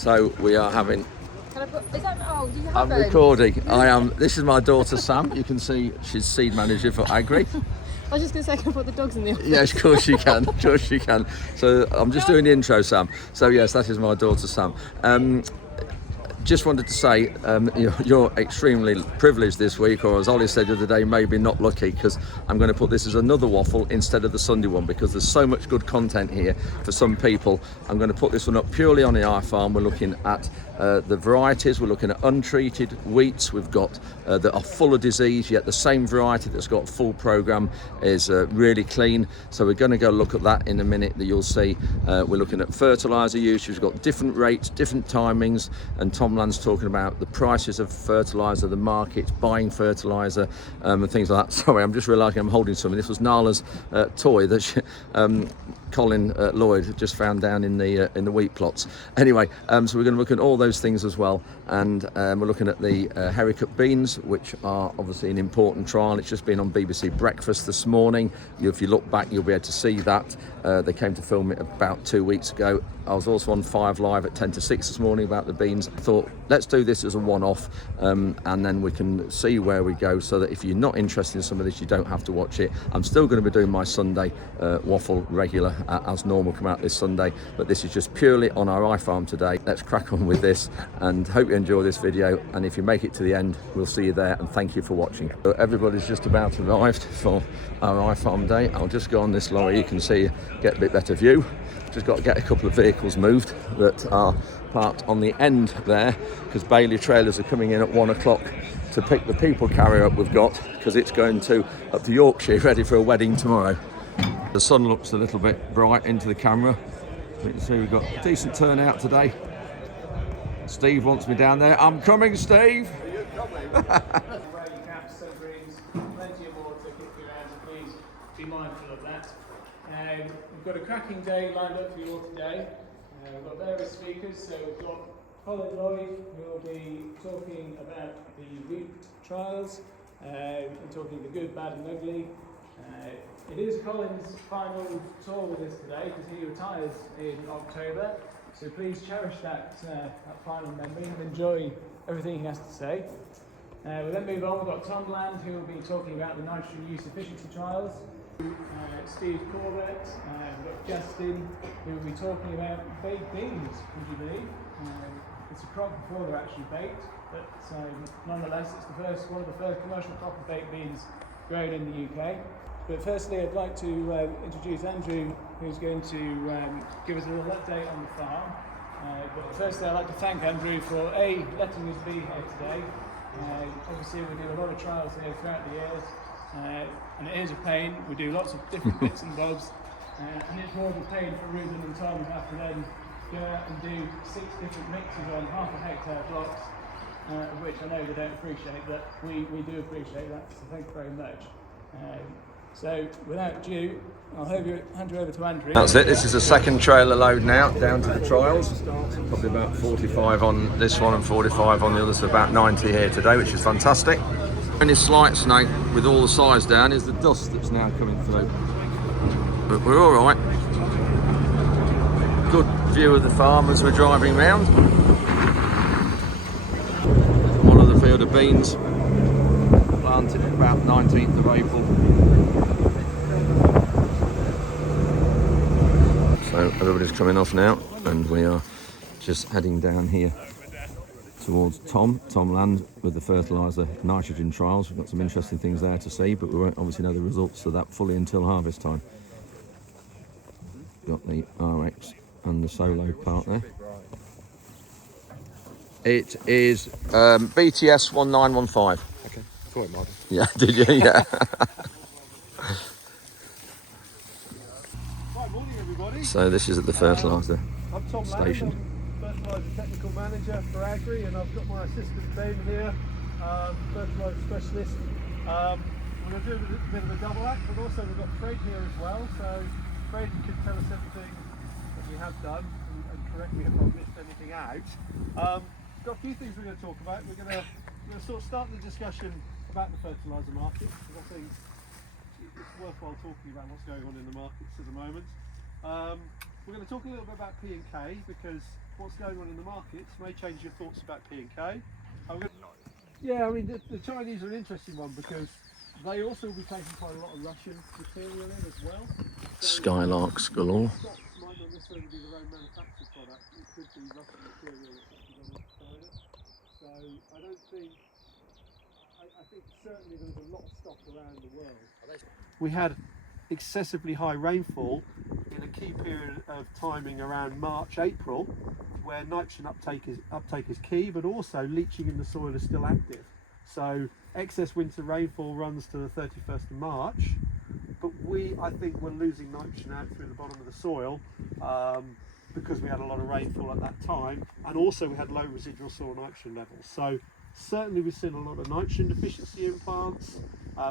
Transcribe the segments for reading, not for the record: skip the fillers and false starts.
So we are having. Can I put, is that, oh, do you have I'm them? recording. I am. This is my daughter Sam. You can see she's seed manager for AGRII. I was just going to say, can I put the dogs in the office? Yes, of course you can. Of course you can. So I'm just doing the intro, Sam. So yes, that is my daughter Sam. Just wanted to say you're extremely privileged this week, or as Ollie said the other day, maybe not lucky, because I'm going to put this as another waffle instead of the Sunday one, because there's so much good content here for some people. I'm going to put this one up purely on the iFARM. We're looking at the varieties. We're looking at untreated wheats we've got that are full of disease, yet the same variety that's got full programme is really clean. So we're going to go look at that in a minute. That you'll see. We're looking at fertiliser use. We've got different rates, different timings, and Tom Land's talking about the prices of fertiliser, the markets, buying fertiliser, and things like that. Sorry, I'm just realising I'm holding something. This was Nala's toy that Colin Lloyd just found down in the wheat plots. Anyway, so we're going to look at all those things as well, and we're looking at the Herricote beans, which are obviously an important trial. It's just been on BBC Breakfast this morning. If you look back, you'll be able to see that. They came to film it about 2 weeks ago. I was also on 5 Live at 10 to 6 this morning about the beans. I thought, let's do this as a one-off, and then we can see where we go, so that if you're not interested in some of this, you don't have to watch it. I'm still going to be doing my Sunday waffle regular as normal, come out this Sunday, but this is just purely on our iFARM today. Let's crack on with this, and hope you enjoy this video, and if you make it to the end, we'll see you there, and thank you for watching. So everybody's just about arrived for our iFARM day. I'll just go on this lorry, you can see, get a bit better view. Just got to get a couple of vehicles moved that are parked on the end there, because Bailey trailers are coming in at 1 o'clock to pick the people carrier up we've got, because it's going up to Yorkshire, ready for a wedding tomorrow. The sun looks a little bit bright into the camera. You can see we've got a decent turnout today. Steve wants me down there. I'm coming, Steve. Are you coming? Plenty of water, keep your hands, please be mindful of that. We've got a cracking day lined up for you all today. We've got various speakers, so we've got Colin Lloyd, who will be talking about the wheat trials, and talking the good, bad and ugly. It is Colin's final tour with us today, because he retires in October, so please cherish that final memory and enjoy everything he has to say. We'll then move on. We've got Tom Land, who will be talking about the nitrogen use efficiency trials. Steve Corbett, we've got Justin, who will be talking about baked beans, would you believe? It's a crop before they're actually baked, but nonetheless it's one of the first commercial crop of baked beans grown in the UK. But firstly, I'd like to introduce Andrew, who's going to give us a little update on the farm. But firstly, I'd like to thank Andrew for letting us be here today. Obviously we do a lot of trials here throughout the years, and it is a pain. We do lots of different bits and bobs, and it's more of a pain for Ruben and Tom who have to then go out and do 6 different mixes on half a hectare blocks, which I know they don't appreciate, but we do appreciate that, so thank you very much. So without ado, I'll hand you over to Andrew. That's it. This is the second trailer load now, down to the trials. Probably about 45 on this one and 45 on the other, so about 90 here today, which is fantastic. Only slight snake with all the size down is the dust that's now coming through. But we're all right. Good view of the farm as we're driving round. One of the field of beans, planted about 19th of April. So everybody's coming off now, and we are just heading down here towards Tom Land with the fertiliser nitrogen trials. We've got some interesting things there to see, but we won't obviously know the results of that fully until harvest time. Got the RX and the solo part there. It is BTS 1915. Okay, thought it might be. Yeah, did you? Yeah. Right, morning everybody. So this is at the fertiliser I'm Tom station. Land, I'm fertiliser technical manager for AGRII, and I've got my assistant Ben here, fertiliser specialist. We're going to do a bit of a double act, but also we've got Fred here as well, so Fred can tell us everything that we have done and correct me if I've missed anything out. Got a few things we're going to talk about. We're going to sort of start the discussion about the fertiliser market, because I think it's worthwhile talking about what's going on in the markets at the moment. We're going to talk a little bit about P&K, because what's going on in the markets may change your thoughts about P&K. Yeah, I mean the Chinese are an interesting one because they also will be taking quite a lot of Russian material in as well. Skylarks galore. Stocks might not necessarily be their own manufactured product, it could be Russian material that's actually gone into China. So I don't think, I think certainly there was a lot of stock around the world. We had excessively high rainfall in a key period of timing around March, April, where nitrogen uptake is key, but also leaching in the soil is still active. So excess winter rainfall runs to the 31st of March, but I think we're losing nitrogen out through the bottom of the soil because we had a lot of rainfall at that time, and also we had low residual soil nitrogen levels. So certainly we've seen a lot of nitrogen deficiency in plants.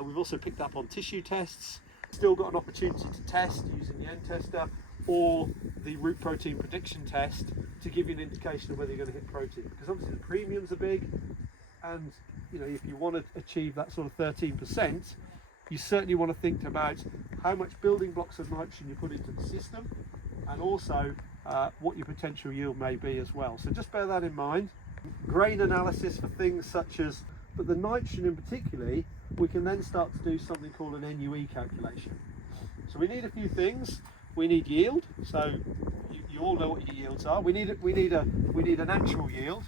We've also picked up on tissue tests. Still got an opportunity to test using the N tester or the root protein prediction test to give you an indication of whether you're going to hit protein, because obviously the premiums are big, and you know, if you want to achieve that sort of 13%, you certainly want to think about how much building blocks of nitrogen you put into the system, and also what your potential yield may be as well. So just bear that in mind. Grain analysis for things such as, but the nitrogen in particular, we can then start to do something called an NUE calculation. So we need a few things. We need yield. So you all know what your yields are. We need an actual yield.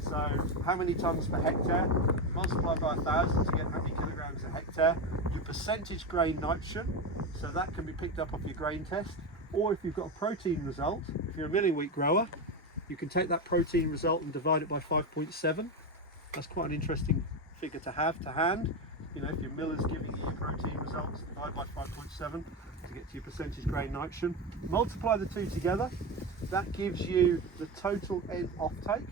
So how many tonnes per hectare, multiply by 1,000 to get how many kilograms a hectare. Your percentage grain nitrogen, so that can be picked up off your grain test. Or if you've got a protein result, if you're a milling wheat grower, you can take that protein result and divide it by 5.7. That's quite an interesting figure to have to hand. You know, if your miller's giving you your protein results, divide by 5.7 to get to your percentage grain nitrogen. Multiply the two together, that gives you the total N offtake,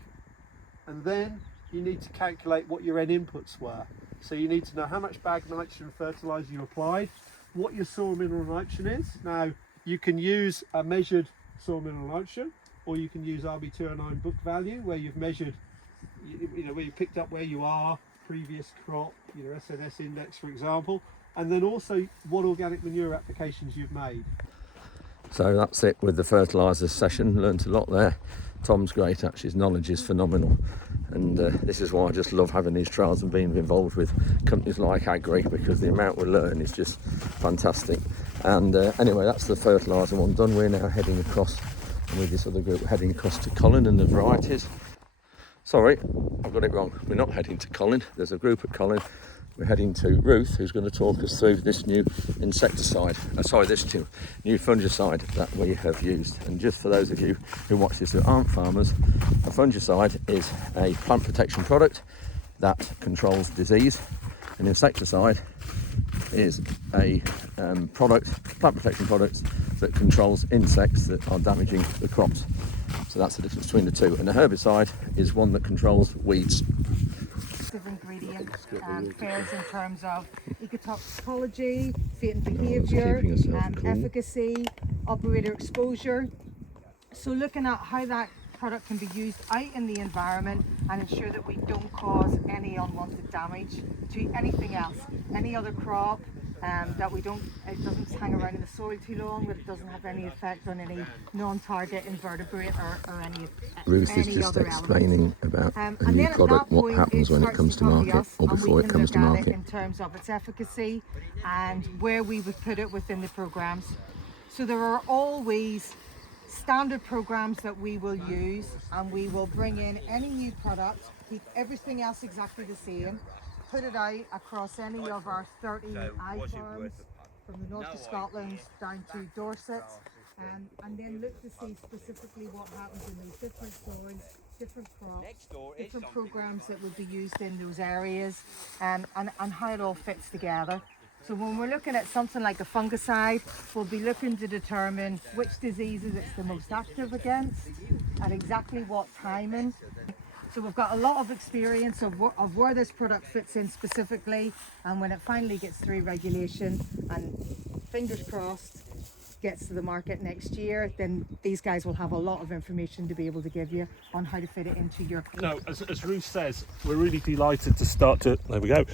and then you need to calculate what your N inputs were. So you need to know how much bag nitrogen fertiliser you applied, what your soil mineral nitrogen is. Now you can use a measured soil mineral nitrogen, or you can use RB209 book value, where you've measured, you know, where you picked up where you are, previous crop, your SNS index for example, and then also what organic manure applications you've made. So that's it with the fertiliser session. Learned a lot there. Tom's great, actually, his knowledge is phenomenal, and this is why I just love having these trials and being involved with companies like AGRII, because the amount we learn is just fantastic. And anyway, that's the fertiliser one done. We're now heading across, and with this other group, heading across to Colin and the varieties. Sorry, I've got it wrong. We're not heading to Colin. There's a group at Colin. We're heading to Ruth, who's going to talk us through this new insecticide, this new fungicide that we have used. And just for those of you who watch this who aren't farmers, a fungicide is a plant protection product that controls disease. An insecticide is a plant protection product that controls insects that are damaging the crops. So that's the difference between the two. And a herbicide is one that controls weeds. Ingredient fares in terms of ecotoxicology, latent behaviour, efficacy, operator exposure. So looking at how that product can be used out in the environment and ensure that we don't cause any unwanted damage to anything else, any other crop, that it doesn't hang around in the soil too long, that it doesn't have any effect on any non-target invertebrate or any Ruth is just explaining about a new product, what happens when it comes to market or before it comes to market. In terms of its efficacy and where we would put it within the programs. So there are always standard programs that we will use, and we will bring in any new product, keep everything else exactly the same, put it out across any of our 30 iFARMs from the north of Scotland down to Dorset, and then look to see specifically what happens in those different soils, different crops, different programs that would be used in those areas, and how it all fits together. So when we're looking at something like a fungicide, we'll be looking to determine which diseases it's the most active against, at exactly what timing. So we've got a lot of experience of where this product fits in specifically, and when it finally gets through regulation and fingers crossed gets to the market next year, then these guys will have a lot of information to be able to give you on how to fit it into your... No, as Ruth says, we're really delighted to start to, there we go,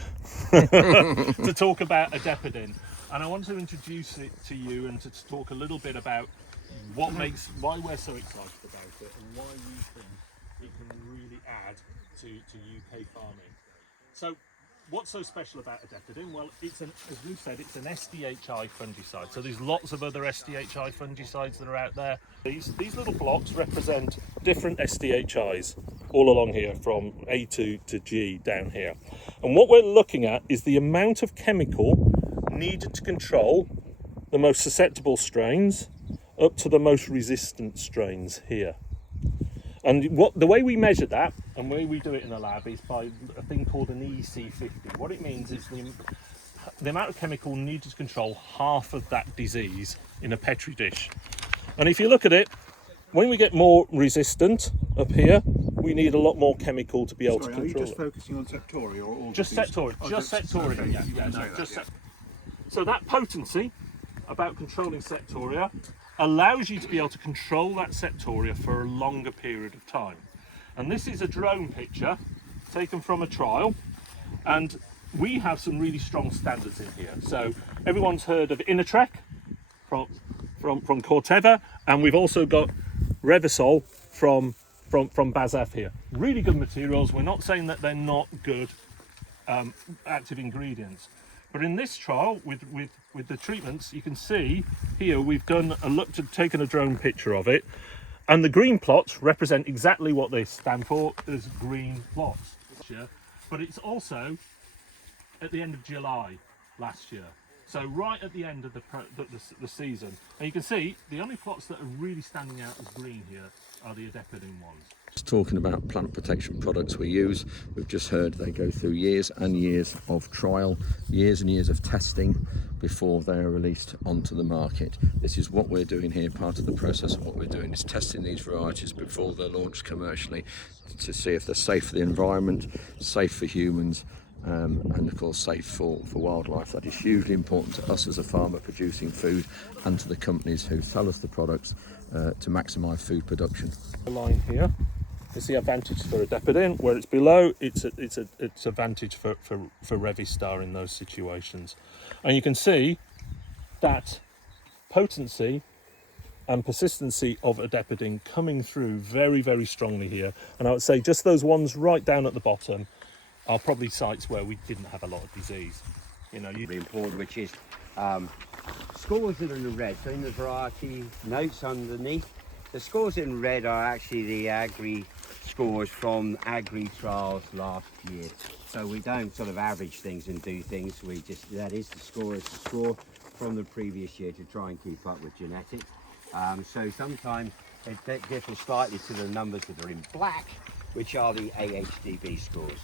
to talk about adepidine. And I want to introduce it to you and to talk a little bit about why we're so excited about it and why we think it can really add to UK farming. So what's so special about Adepidine? Well, as we've said, it's an SDHI fungicide. So there's lots of other SDHI fungicides that are out there. These little blocks represent different SDHIs all along here, from A2 to G down here. And what we're looking at is the amount of chemical needed to control the most susceptible strains up to the most resistant strains here. And the way we measure that, and the way we do it in the lab, is by a thing called an EC50. What it means is the amount of chemical needed to control half of that disease in a Petri dish. And if you look at it, when we get more resistant up here, we need a lot more chemical to be able to control it. Are you just focusing on Septoria or all Just Septoria, just Septoria, okay. yeah. So that potency about controlling Septoria allows you to be able to control that Septoria for a longer period of time. And this is a drone picture taken from a trial, and we have some really strong standards in here. So everyone's heard of Inatrec from Corteva, and we've also got Revysol from BASF here. Really good materials. We're not saying that they're not good active ingredients. But in this trial, with the treatments, you can see here we've taken a drone picture of it, and the green plots represent exactly what they stand for as green plots. But it's also at the end of July last year, so right at the end of the season. And you can see the only plots that are really standing out as green here are the Adepidine ones. Just talking about plant protection products we use, we've just heard they go through years and years of trial, years and years of testing before they are released onto the market. This is what we're doing here. Part of the process of what we're doing is testing these varieties before they're launched commercially to see if they're safe for the environment, safe for humans, and of course safe for wildlife. That is hugely important to us as a farmer producing food, and to the companies who sell us the products to maximise food production. The line here is the advantage for Adepidine. Where it's below, it's advantage for Revistar in those situations. And you can see that potency and persistency of Adepidine coming through very, very strongly here. And I would say just those ones right down at the bottom are probably sites where we didn't have a lot of disease. You know, really important, which is scores that are in red. So in the variety notes underneath, the scores in red are actually the AGRII scores from AGRII trials last year. So we don't sort of average things and do things. That is the score, is the score from the previous year to try and keep up with genetics. So sometimes it differs slightly to the numbers that are in black, which are the AHDB scores.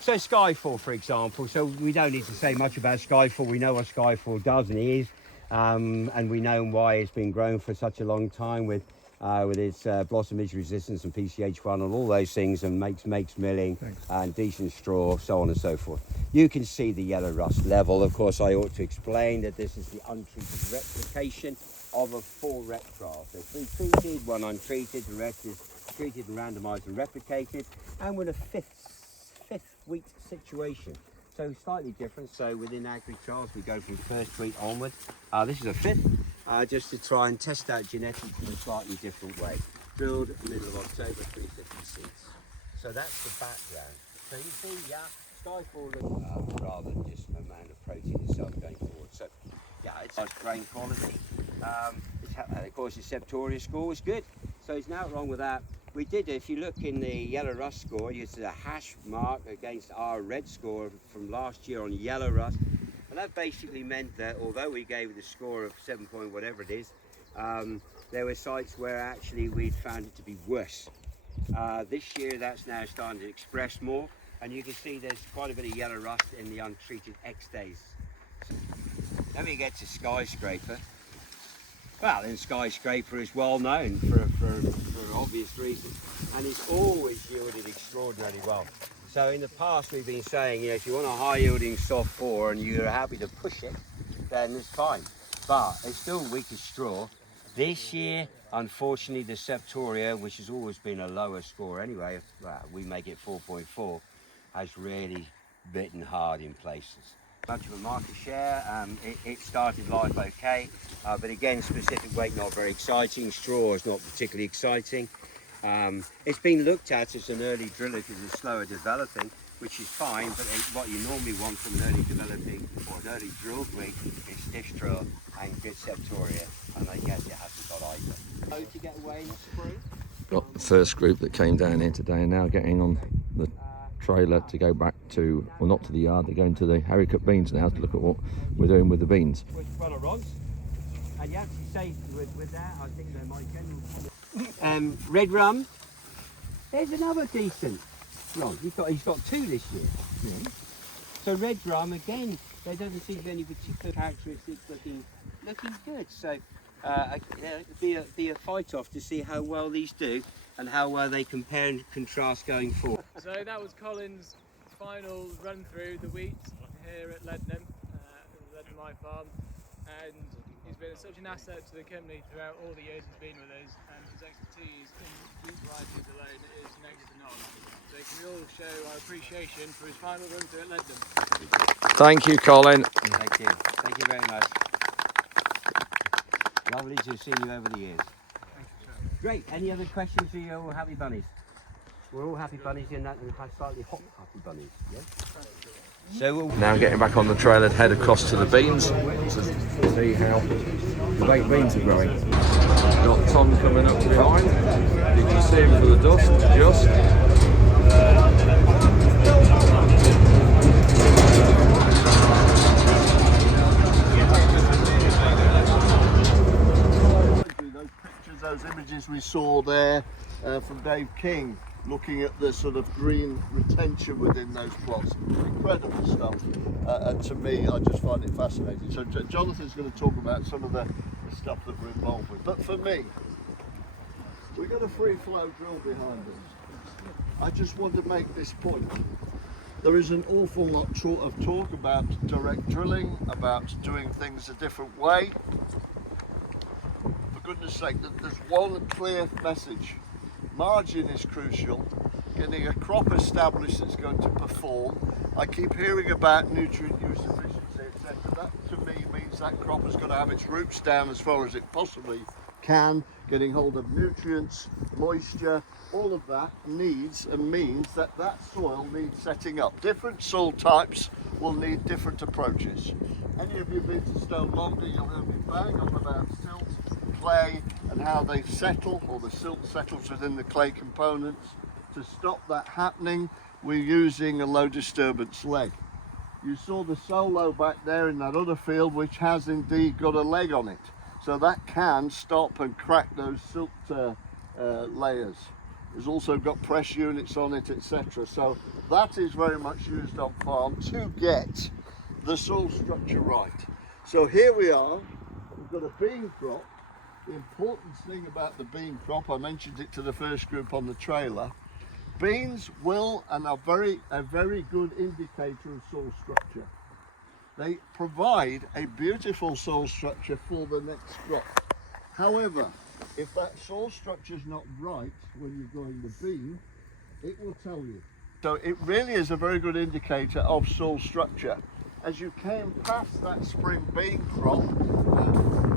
So Skyfall, for example, so we don't need to say much about Skyfall. We know what Skyfall does and is, and we know why it's been grown for such a long time with its blossom midge resistance and PCH1 and all those things, and makes milling and decent straw, so on and so forth. You can see the yellow rust level. Of course, I ought to explain that this is the untreated replication of a 4-rep trial. So 3 treated, 1 untreated, the rest is treated and randomized and replicated, and with a fifth week situation. So slightly different. So within AGRII trials, we go from first week onward. This is a 5th, just to try and test out genetics in a slightly different way. Drilled middle of October, 350 seeds. So that's the background. So you see, yeah, Skyfall rather than just the amount of protein itself going forward. So yeah, it's nice grain quality. Of course, the Septoria score was good. So it's not wrong with that. We did, if you look in the yellow rust score, it's a hash mark against our red score from last year on yellow rust. And that basically meant that although we gave it a score of 7 point whatever it is, there were sites where actually we'd found it to be worse. This year that's now starting to express more, and you can see there's quite a bit of yellow rust in the untreated X days. Then we get to Skyscraper. Well, then Skyscraper is well known for obvious reasons, and it's always yielded extraordinarily well. So in the past we've been saying, you know, if you want a high yielding soft 4 and you're happy to push it, then it's fine. But it's still weak as straw. This year, unfortunately, the Septoria, which has always been a lower score anyway, well, we make it 4.4, has really bitten hard in places. much of a market share. It started life okay, but again, specific weight not very exciting. Straw is not particularly exciting. It's been looked at as an early driller because it's slower developing, which is fine, but what you normally want from an early developing or an early drill rig is distro and good septoria, and I guess it hasn't got either. To get away in the spring. Got the first group that came down here today and now getting on the trailer to go back to, well, not to the yard, they're going to the Haricot beans now to look at what we're doing with the beans. With rudder rods, and you have to say with that, I think they're my general. Red rum. There's another decent one. He's got two this year. Yeah. So red rum again. There doesn't seem to be any particular characteristics looking good. So it'd be a fight off to see how well these do and how well they compare and contrast going forward. So that was Colin's final run through the wheat here at Leadenham, Leadenham iFARM, and he's been such an asset to the company throughout all the years he's been with us, and his expertise in wheat varieties alone is next to none. So can we all show our appreciation for his final run through at Leadenham. Thank you, Colin. Thank you. Thank you very much. Lovely to have seen you over the years. Great. Any other questions for you all happy bunnies? We're all happy bunnies in that and slightly hot happy bunnies. Yeah? So we'll Now getting back on the trailer to head across to the beans to see how the baked beans are growing. Got Tom coming up behind. You can see him through the dust, just. Those pictures, those images we saw there from Dave King, looking at the sort of green retention within those plots. Incredible stuff. And to me, I just find it fascinating. So Jonathan's going to talk about some of the stuff that we're involved with. But for me, we've got a free flow drill behind us. I just want to make this point. There is an awful lot of talk about direct drilling, about doing things a different way. For goodness sake, there's one clear message. Margin is crucial. Getting a crop established that's going to perform. I keep hearing about nutrient use efficiency, etc. That to me means that crop has got to have its roots down as far as it possibly can, getting hold of nutrients, moisture, all of that needs and means that soil needs setting up. Different soil types will need different approaches. Any of you been to Stone Longer, you'll hear me bang on about silt, clay, and how they settle, or the silt settles within the clay components. To stop that happening, we're using a low disturbance leg. You saw the solo back there in that other field, which has indeed got a leg on it. So that can stop and crack those silt layers. It's also got press units on it, etc. So that is very much used on farm to get the soil structure right. So here we are, we've got a bean crop. The important thing about the bean crop, I mentioned it to the first group on the trailer, beans will and are a very good indicator of soil structure. They provide a beautiful soil structure for the next crop. However, if that soil structure is not right when you're growing the bean, it will tell you. So it really is a very good indicator of soil structure. As you came past that spring bean crop,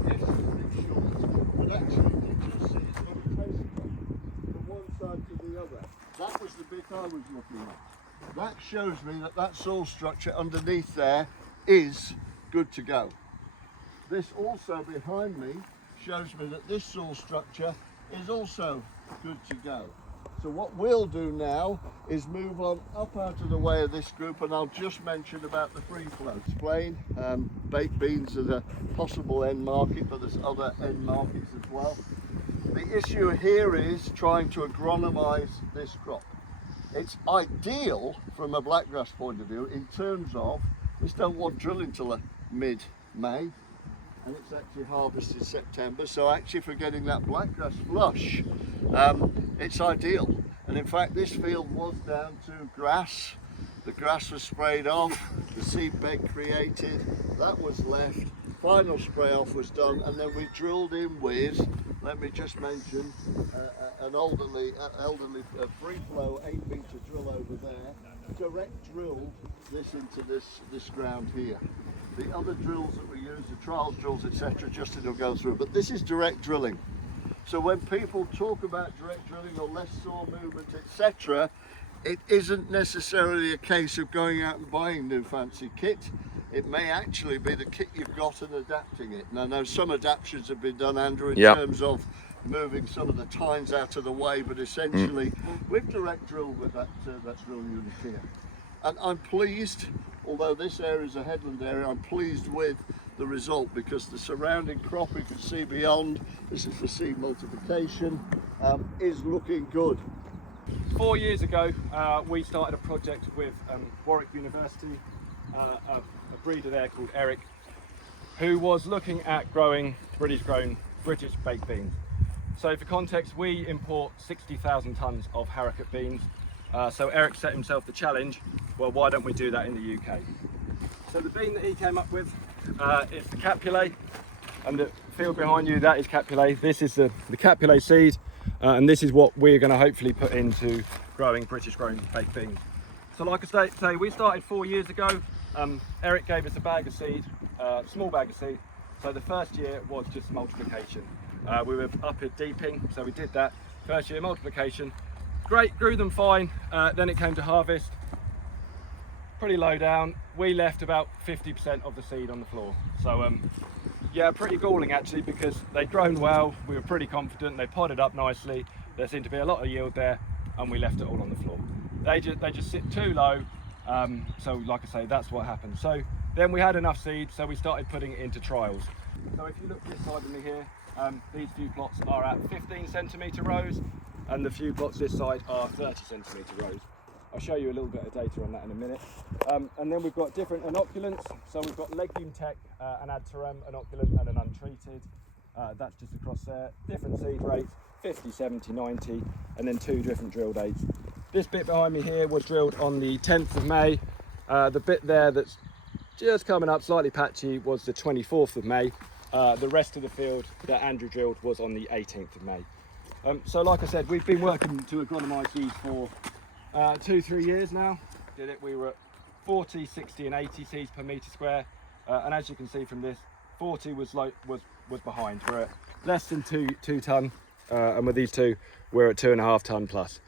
yes, it's pretty short, but actually you just see it's got a trace from one side to the other. That was the bit I was looking at. That shows me that soil structure underneath there is good to go. This also behind me shows me that this soil structure is also good to go. So what we'll do now is move on up out of the way of this group, and I'll just mention about the free flow. Explain, baked beans is a possible end market, but there's other end markets as well. The issue here is trying to agronomize this crop. It's ideal from a blackgrass point of view in terms of this don't want drilling till mid-May, and it's actually harvested September. So actually for getting that blackgrass flush, it's ideal. And in fact, this field was down to grass. The grass was sprayed off, the seed bed created, that was left, final spray off was done, and then we drilled in with let me just mention an elderly free flow 8-metre drill over there, direct drilled this into this ground here. The other drills that we use, the trials drills, etc., just it'll go through. But this is direct drilling. So when people talk about direct drilling or less saw movement, etc., it isn't necessarily a case of going out and buying new fancy kit. It may actually be the kit you've got and adapting it. And I know some adaptations have been done, Andrew, in terms of moving some of the tines out of the way, but essentially we've direct drilled with that drill unit here. And I'm pleased, although this area is a headland area, I'm pleased with the result because the surrounding crop, you can see beyond, this is for seed multiplication, is looking good. 4 years ago, we started a project with Warwick University, a breeder there called Eric, who was looking at growing British baked beans. So for context, we import 60,000 tonnes of haricot beans. So Eric set himself the challenge, well, why don't we do that in the UK? So the bean that he came up with is the Capulet, and the field behind you, that is Capulet. This is the Capulet seed, and this is what we're going to hopefully put into growing British grown baked beans. So like I say, we started 4 years ago. Eric gave us a bag of seed, small bag of seed. So the first year was just multiplication. We were up at deeping, so we did that. First year multiplication, great, grew them fine. Then it came to harvest, pretty low down. We left about 50% of the seed on the floor. So yeah, pretty galling actually, because they'd grown well. We were pretty confident. They podded up nicely. There seemed to be a lot of yield there, and we left it all on the floor. They just sit too low. So like I say, that's what happened. So then we had enough seed, so we started putting it into trials. So if you look this side of me here, these few plots are at 15 centimetre rows, and the few plots this side are 30 centimetre rows. I'll show you a little bit of data on that in a minute. And then we've got different inoculants. So we've got Legume Tech, an Ad-Terem inoculant and an untreated. That's just across there. Different seed rates, 50, 70, 90, and then 2 different drill dates. This bit behind me here was drilled on the 10th of May. The bit there that's just coming up, slightly patchy, was the 24th of May. The rest of the field that Andrew drilled was on the 18th of May. So like I said, we've been working to agronomise these for 2-3 years now. We were at 40, 60 and 80 seeds per metre square. And as you can see from this, 40 was behind. We're at less than 2 tonne, and with these two, we're at 2.5 tonne plus.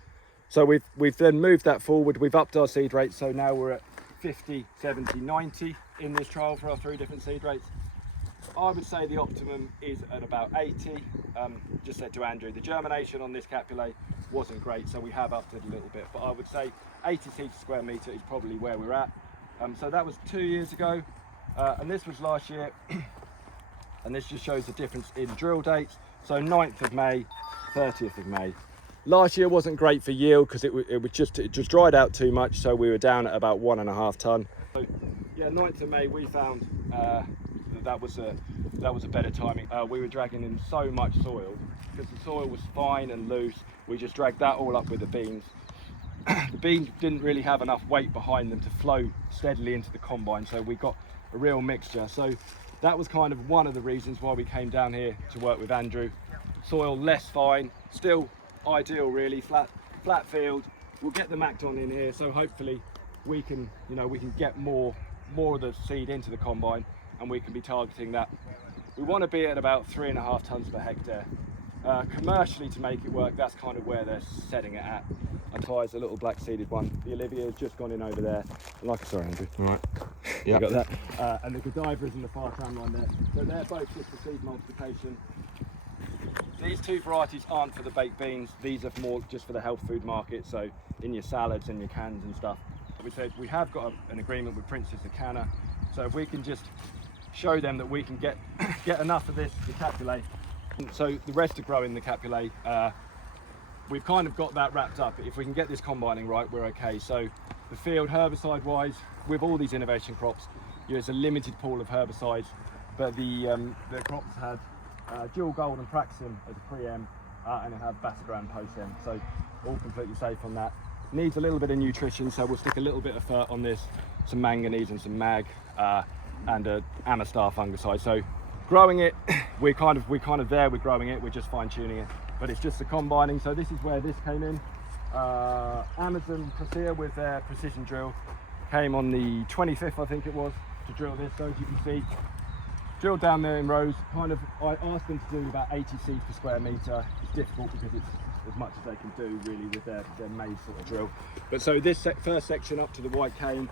So we've then moved that forward. We've upped our seed rate, so now we're at 50, 70, 90 in this trial for our 3 different seed rates. I would say the optimum is at about 80. Just said to Andrew, the germination on this Capulet wasn't great, so we have upped it a little bit, but I would say 80 seeds per square metre is probably where we're at. So that was 2 years ago, and this was last year, and this just shows the difference in drill dates. So 9th of May, 30th of May. Last year wasn't great for yield because it just dried out too much, so we were down at about 1.5 tonne. So yeah, 9th of May we found that was a better timing. We were dragging in so much soil because the soil was fine and loose. We just dragged that all up with the beans. The beans didn't really have enough weight behind them to flow steadily into the combine, so we got a real mixture. So that was kind of one of the reasons why we came down here to work with Andrew. Soil less fine, still ideal really, flat field. We'll get the Macton in here, so hopefully we can get more of the seed into the combine, and we can be targeting that. We want to be at about 3.5 tonnes per hectare. Commercially, to make it work, that's kind of where they're setting it at. Is a little black seeded one. The Olivia has just gone in over there. Sorry, Andrew. All right. Yeah. You got that. And the Godiva is in the far tramline there. So they're both just for seed multiplication. These 2 varieties aren't for the baked beans. These are more just for the health food market. So in your salads and your cans and stuff. We said we have got an agreement with Princess of Canna. So if we can just show them that we can get enough of this, the Capulet. So the rest are growing the Capulet. We've kind of got that wrapped up. If we can get this combining right, we're okay. So the field, herbicide wise, with all these innovation crops, it's a limited pool of herbicides, but the crops had dual gold and Praxim as a pre-em, and it had Bacigran post-em, so all completely safe on that. Needs a little bit of nutrition, so we'll stick a little bit of fert on this, some manganese and some mag, and a Amastar fungicide. So growing it, we're kind of there. We're growing it. We're just fine tuning it, but it's just the combining. So this is where this came in. Amazon Precision with their precision drill came on the 25th, I think it was, to drill this. So as you can see, drilled down there in rows. I asked them to do about 80 seeds per square metre. It's difficult because it's as much as they can do really with their maze sort of drill. But so this first section up to the white cane,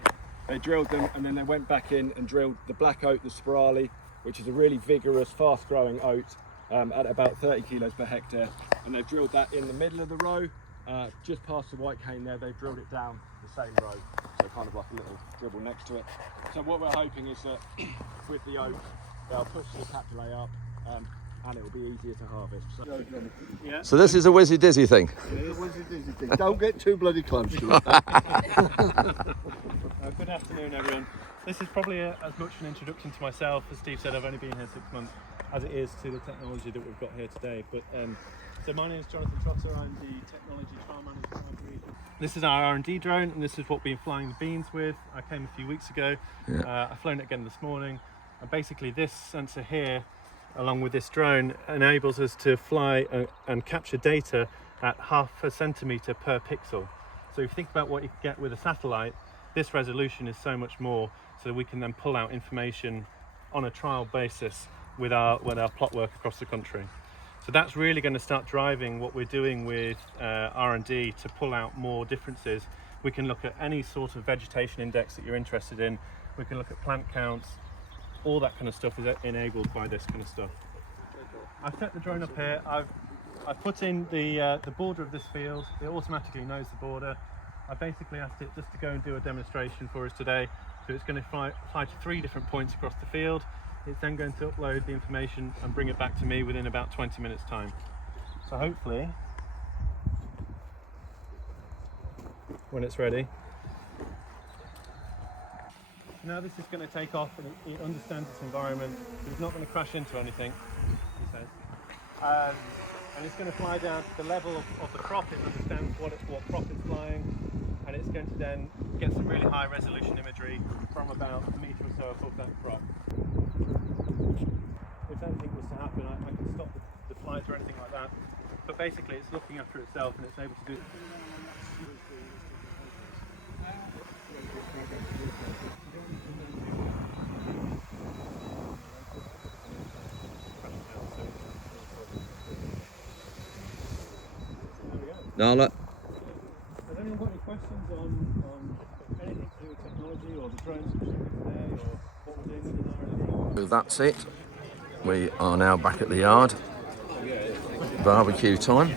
they drilled them, and then they went back in and drilled the black oat, the sporale, which is a really vigorous, fast-growing oat at about 30 kilos per hectare. And they've drilled that in the middle of the row, just past the white cane there. They've drilled it down the same row, so kind of like a little dribble next to it. So what we're hoping is that with the oat, they'll push the capillae up, and it will be easier to harvest. So, yeah. So this is a whizzy dizzy thing. It is a whizzy dizzy thing. Don't get too bloody close to it. Good afternoon, everyone. This is probably as much an introduction to myself. As Steve said, I've only been here 6 months, as it is to the technology that we've got here today. But so my name is Jonathan Trotter. I'm the technology trial manager for AGRII. This is our R&D drone, and this is what we've been flying the beans with. I came a few weeks ago. Yeah. I've flown it again this morning. And basically this sensor here, along with this drone, enables us to fly and capture data at 0.5 centimetre per pixel. So if you think about what you can get with a satellite, this resolution is so much more, so we can then pull out information on a trial basis with our plot work across the country. So that's really going to start driving what we're doing with R&D to pull out more differences. We can look at any sort of vegetation index that you're interested in. We can look at plant counts. All that kind of stuff is enabled by this kind of stuff. I've set the drone up here. I've put in the border of this field. It automatically knows the border. I basically asked it just to go and do a demonstration for us today. So it's going to fly to 3 different points across the field. It's then going to upload the information and bring it back to me within about 20 minutes time. So hopefully, when it's ready. Now this is going to take off, and it understands its environment, so it's not going to crash into anything, he says. And it's going to fly down to the level of the crop. It understands what crop it's flying, and it's going to then get some really high resolution imagery from about a metre or so above that crop. If anything was to happen, I can stop the flight or anything like that. But basically it's looking after itself, and it's able to do. Nala. Has anyone got any questions on anything to do with technology or the drones today, or what we're doing with R&D? So that's it. We are now back at the yard. Barbecue time.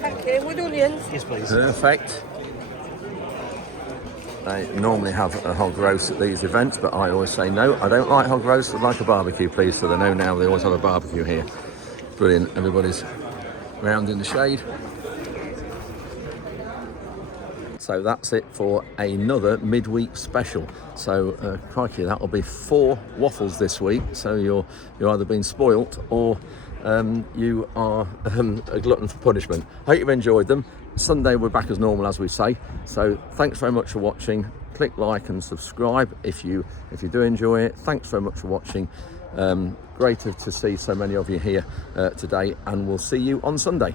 Thank you. With onions? Yes, please. Perfect. They normally have a hog roast at these events, but I always say no, I don't like hog roast, I'd like a barbecue please. So they know now they always have a barbecue here. Brilliant, everybody's round in the shade. So that's it for another midweek special. So crikey, that'll be 4 waffles this week. So you're either been spoilt or you are a glutton for punishment. Hope you've enjoyed them. Sunday we're back as normal, as we say. So thanks very much for watching. Click like and subscribe if you do enjoy it. Thanks very much for watching. Great to see so many of you here today, and we'll see you on Sunday.